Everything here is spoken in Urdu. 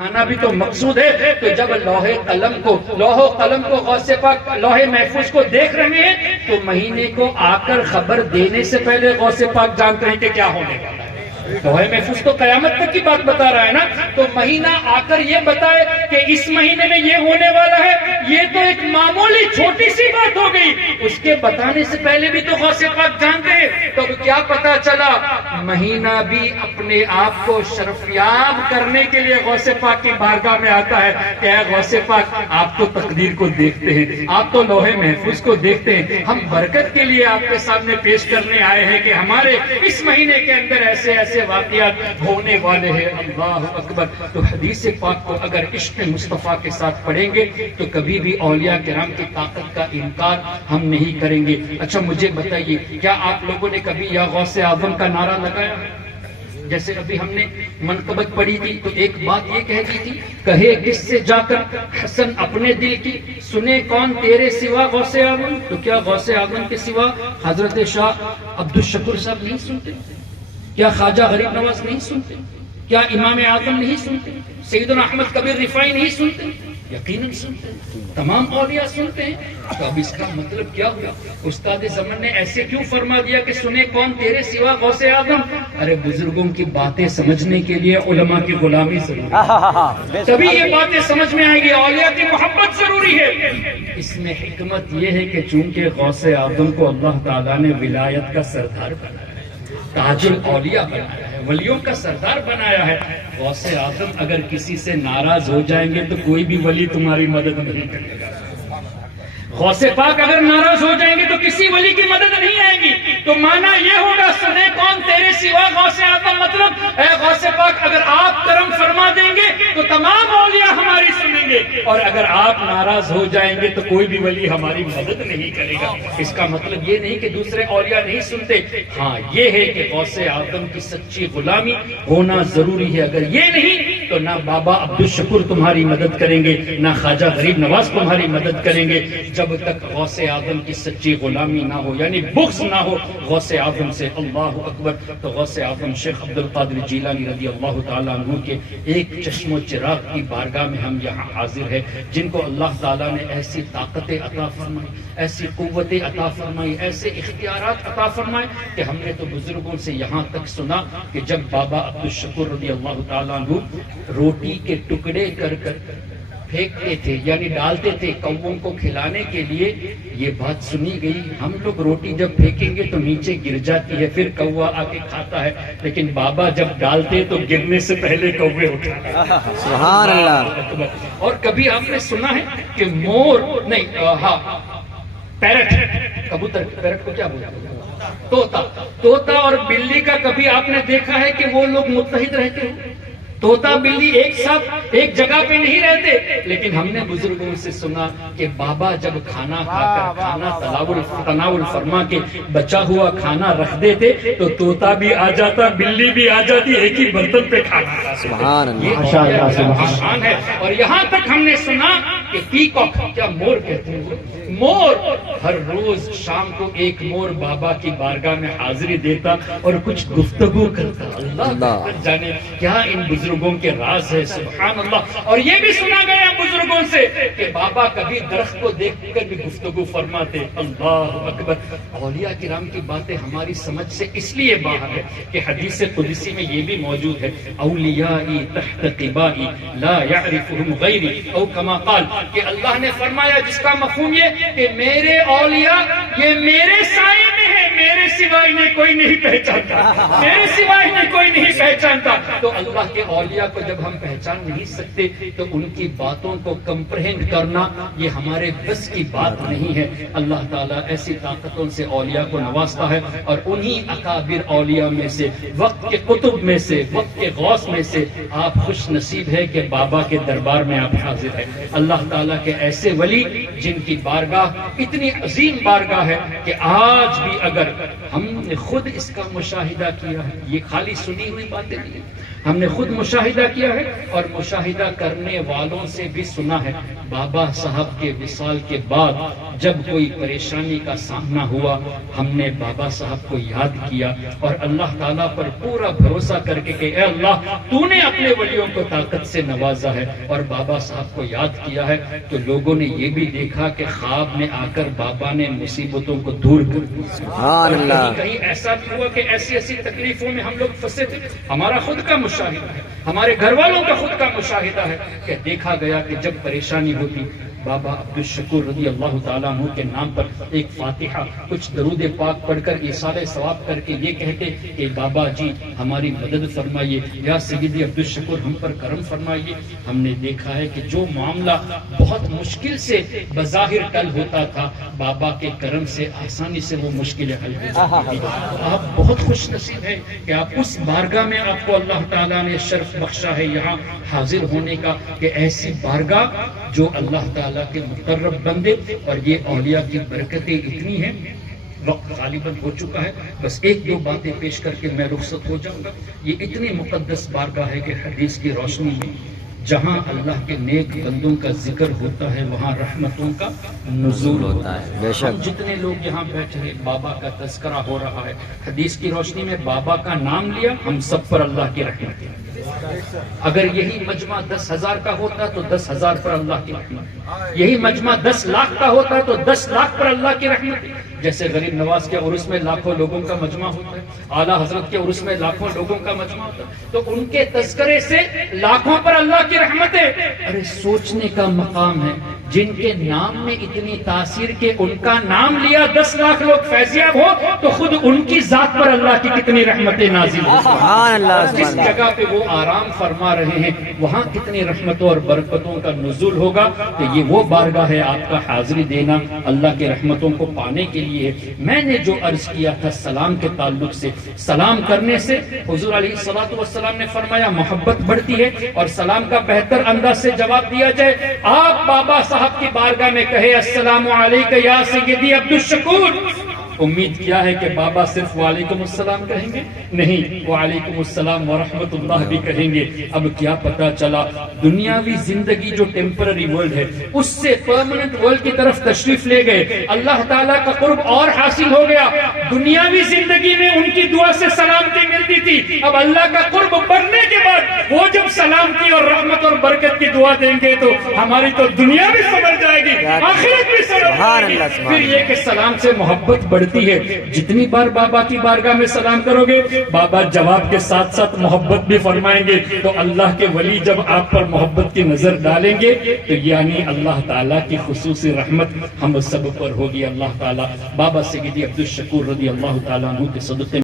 کھانا بھی تو مقصود ہے. تو جب لوح و قلم کو غوث پاک لوح محفوظ کو دیکھ رہے ہیں تو مہینے کو آ کر خبر دینے سے پہلے غوث پاک جانتے ہیں کہ کیا ہونے والا ہے. لوح محفوظ تو قیامت تک کی بات بتا رہا ہے نا. تو مہینہ آ کر یہ بتائے کہ اس مہینے میں یہ ہونے والا ہے, یہ تو ایک معمولی چھوٹی سی بات ہو گئی. اس کے بتانے سے پہلے بھی تو غوث پاک جانتے ہیں. تو کیا پتا چلا, مہینہ بھی اپنے آپ کو شرفیاب کرنے کے لیے غوث پاک کی بارگاہ میں آتا ہے کہ اے غوث پاک, آپ تو تقدیر کو دیکھتے ہیں, آپ تو لوح محفوظ کو دیکھتے ہیں, ہم برکت کے لیے آپ کے سامنے پیش کرنے آئے ہیں کہ ہمارے اس مہینے کے اندر ایسے ایسے واقعات ہونے والے ہیں. اللہ اکبر. تو حدیث پاک کو اگر عشق مصطفیٰ کے ساتھ پڑھیں گے تو کبھی بھی اولیاء کرام کی طاقت کا انکار ہم نہیں کریں گے. اچھا مجھے بتائیے, کیا آپ لوگوں نے کبھی یا غوث اعظم کا نعرہ لگایا؟ جیسے ابھی ہم نے منقبت پڑھی تھی تو ایک بات یہ کہہ دی تھی, کہے کس سے جا کر حسن اپنے دل کی, سنے کون تیرے سوا غوث اعظم. تو کیا غوث اعظم کے سوا حضرت شاہ عبدالشکور صاحب نہیں سنتے؟ کیا خواجہ غریب نواز نہیں سنتے؟ کیا امام اعظم نہیں سنتے؟ سیدنا احمد کبیر رفاعی نہیں سنتے؟ یقیناً سنتے ہیں, تمام اولیاء سنتے ہیں. تو اب اس کا مطلب کیا ہوا؟ استاد زمن نے ایسے کیوں فرما دیا کہ سنے کون تیرے سوا غوث اعظم؟ ارے بزرگوں کی باتیں سمجھنے کے لیے علماء کی غلامی ضروری ہے, تبھی یہ باتیں سمجھ میں آئیں گی. اولیاء کی محبت ضروری ہے. اس میں حکمت یہ ہے کہ چونکہ غوث اعظم کو اللہ تعالیٰ نے ولایت کا سردار بنایا ہے, تاج الاولیاء بنایا ہے, ولیوں کا سردار بنایا ہے. غوث اعظم اگر کسی سے ناراض ہو جائیں گے تو کوئی بھی ولی تمہاری مدد نہیں کرے گا. غوث پاک اگر ناراض ہو جائیں گے تو کسی ولی کی مدد نہیں آئے گی. تو معنی یہ ہوگا, سنے کون تیرے سوا غوث اعظم, مطلب اے غوث پاک اگر آپ کرم فرما دیں گے تو تمام اولیاء ہماری سنیں گے, اور اگر آپ ناراض ہو جائیں گے تو کوئی بھی ولی ہماری مدد نہیں کرے گا. اس کا مطلب یہ نہیں کہ دوسرے اولیاء نہیں سنتے, ہاں یہ ہے کہ غوث اعظم کی سچی غلامی ہونا ضروری ہے. اگر یہ نہیں تو نہ بابا عبدالشکور تمہاری مدد کریں گے, نہ خواجہ غریب نواز تمہاری مدد کریں گے. جب تک غوث اعظم کی سچی غلامی نہ ہو, یعنی بغض نہ ہو غوث اعظم سے. اللہ اکبر. تو غوث اعظم شیخ عبد القادر جیلانی رضی اللہ تعالیٰ عنہ کے ایک چشم و چراغ کی بارگاہ میں ہم یہاں حاضر ہیں, جن کو اللہ تعالیٰ نے ایسی طاقتیں عطا فرمائی, ایسی قوتیں عطا فرمائی, ایسے اختیارات عطا فرمائے کہ ہم نے تو بزرگوں سے یہاں تک سنا کہ جب بابا عبدالشکور رضی اللہ تعالیٰ عنہ روٹی کے ٹکڑے کر کر پھینکتے تھے, یعنی ڈالتے تھے کووں کو کھلانے کے لیے, یہ بات سنی گئی ہم لوگ روٹی جب پھینکیں گے تو نیچے گر جاتی ہے, پھر کوا آ کے کھاتا ہے, لیکن بابا جب ڈالتے تو گرنے سے پہلے کوے اٹھاتے. سبحان اللہ. اور کبھی آپ نے سنا ہے کہ مور نہیں, ہاں پیرٹ, کبوتر, پیرٹ کو کیا بولتے ہیں, طوطا اور بلی کا کبھی آپ نے دیکھا ہے کہ وہ لوگ متحد رہتے ہیں؟ طوطا بلی ایک ساتھ ایک جگہ پہ نہیں رہتے, لیکن ہم نے بزرگوں سے سنا کہ بابا جب کھانا کھا کر کھانا تناول فرما کے بچا ہوا کھانا رکھ دیتے تو طوطا بھی آ جاتا, بلی بھی آ جاتی, ایک ہی برتن پہ کھانا. سبحان اللہ ہے. اور یہاں تک ہم نے سنا کہ پیکاک, کیا مور کہتے ہیں, مور ہر روز شام کو ایک مور بابا کی بارگاہ میں حاضری دیتا اور کچھ گفتگو کرتا. اللہ جانے کیا ان بزرگوں کے راز ہے. سبحان اللہ. اور یہ بھی سنا گیا بزرگوں سے کہ بابا کبھی درخت کو دیکھ کر بھی گفتگو فرماتے. اللہ اکبر. اولیاء کرام کی باتیں ہماری سمجھ سے اس لیے باہر ہے کہ حدیث قدسی میں یہ بھی موجود ہے, اولیائی تحت قبائی لا یعرفہم غیری, او کما قال, کہ اللہ نے فرمایا جس کا مفہوم یہ کہ میرے اولیاء یہ میرے سائے میں ہے, میرے سوا انہیں کوئی نہیں پہچانتا, میرے سوا انہیں کوئی نہیں پہچانتا. تو اللہ کے اولیاء کو جب ہم پہچان نہیں سکتے تو ان کی باتوں کو کمپرہینڈ کرنا یہ ہمارے بس کی بات نہیں ہے. اللہ تعالیٰ ایسی طاقتوں سے اولیاء کو نوازتا ہے, اور انہی اکابر اولیاء میں سے, وقت کے قطب میں سے, وقت کے غوث میں سے آپ خوش نصیب ہے کہ بابا کے دربار میں آپ حاضر ہیں. اللہ تعالیٰ کے ایسے ولی جن کی بارگاہ اتنی عظیم بارگاہ ہے کہ آج بھی اگر ہم نے خود اس کا مشاہدہ کیا ہے, یہ خالی سنی ہوئی باتیں نہیں, ہم نے خود مشاہدہ کیا ہے اور مشاہدہ کرنے والوں سے بھی سنا ہے. بابا صاحب کے وصال کے بعد جب کوئی پریشانی کا سامنا ہوا ہم نے بابا صاحب کو یاد کیا اور اللہ تعالیٰ پر پورا بھروسہ کر کے کہ اے اللہ تو نے اپنے ولیوں کو طاقت سے نوازا ہے اور بابا صاحب کو یاد کیا ہے تو لوگوں نے یہ بھی دیکھا کہ خواب میں آ کر بابا نے مصیبتوں کو دور کر دیا. سبحان اللہ. کہیں ایسا بھی ہوا کہ ایسی ایسی تکلیفوں میں ہم لوگ پھنسے تھے. ہمارا خود کا مشاہدہ ہے, ہمارے گھر والوں کا خود کا مشاہدہ ہے کہ دیکھا گیا کہ جب پریشانی ہوتی بابا عبدالشکور رضی اللہ تعالیٰ عنہ کے نام پر ایک فاتحہ کچھ درود پاک پڑھ کر ایصال ثواب کر کے یہ کہتے کہ بابا جی ہماری مدد فرمائیے, یا سیدی عبدالشکور ہم پر کرم فرمائیے. ہم نے دیکھا ہے کہ جو معاملہ بہت مشکل سے بظاہر حل ہوتا تھا بابا کے کرم سے آسانی سے وہ مشکلیں حل ہو جاتی تھی. آپ بہت خوش نصیب ہیں کہ آپ اس بارگاہ میں آپ کو اللہ تعالیٰ نے شرف بخشا ہے یہاں حاضر ہونے کا, کہ ایسی بارگاہ جو اللہ تعالیٰ کے مقرب بندے, اور یہ اولیاء کی برکتیں اتنی ہیں. وقت غالباً ہو چکا ہے, بس ایک دو باتیں پیش کر کے میں رخصت ہو جاؤں گا. یہ اتنی مقدس بارگاہ ہے کہ حدیث کی روشنی میں جہاں اللہ کے نیک بندوں کا ذکر ہوتا ہے وہاں رحمتوں کا نزول ہوتا ہے. بے شک. ہم جتنے لوگ یہاں بیٹھے ہیں بابا کا تذکرہ ہو رہا ہے, حدیث کی روشنی میں بابا کا نام لیا, ہم سب پر اللہ کی رحمت ہے. اگر یہی مجمع 10,000 کا ہوتا تو 10,000 پر اللہ کی رحمت, یہی مجمع 10 لاکھ کا ہوتا تو 10 لاکھ پر اللہ کی رحمت. جیسے غریب نواز کے عرس میں لاکھوں لوگوں کا مجمع ہوتا ہے, اعلیٰ حضرت کے عرس میں لاکھوں لوگوں کا مجمع ہوتا ہے, تو ان کے تذکرے سے لاکھوں پر اللہ کی رحمت ہے. ارے سوچنے کا مقام ہے جن کے نام میں اتنی تاثیر کہ ان کا نام لیا 10 لاکھ لوگ فیضیاب ہو تو خود ان کی ذات پر اللہ کی کتنی رحمتیں نازل ہو. سبحان اللہ. جس جگہ پہ وہ آرام فرما رہے ہیں وہاں کتنی رحمتوں اور برکتوں کا نزول ہوگا. تو یہ وہ بارگاہ ہے آپ کا حاضری دینا اللہ کے رحمتوں کو پانے کے لیے. میں نے جو عرض کیا تھا سلام کے تعلق سے, سلام کرنے سے حضور علیہ الصلوۃ والسلام نے فرمایا محبت بڑھتی ہے اور سلام کا بہتر انداز سے جواب دیا جائے. آپ بابا صاحب کی بارگاہ میں کہے السلام علیکم یا سیدی عبدالشکور. امید کیا ہے کہ بابا صرف وعلیکم السلام کہیں گے؟ نہیں, وعلیکم السلام ورحمۃ اللہ بھی کہیں گے. اب کیا پتا چلا دنیاوی زندگی جو ٹیمپرری ورلڈ ہے اس سے پرماننٹ ورلڈ کی طرف تشریف لے گئے, اللہ تعالیٰ کا قرب اور حاصل ہو گیا. دنیاوی زندگی میں ان کی دعا سے سلامتی ملتی تھی, اب اللہ کا قرب بڑھنے کے بعد وہ جب سلامتی اور رحمت اور برکت کی دعا دیں گے تو ہماری تو دنیا بھی سنور جائے گی, آخرت بھی سنور جائے گی. پھر یہ کہ سلام سے محبت بڑھتی ہے. جتنی بار بابا کی بارگاہ میں سلام کرو گے بابا جواب کے ساتھ ساتھ محبت بھی فرمائیں گے. تو اللہ کے ولی جب آپ پر محبت کی نظر ڈالیں گے تو یعنی اللہ تعالیٰ کی خصوصی رحمت ہم سب پر ہوگی. اللہ تعالیٰ بابا سیدی عبدالشکور رضی اللہ تعالیٰ عنہ کے صدقے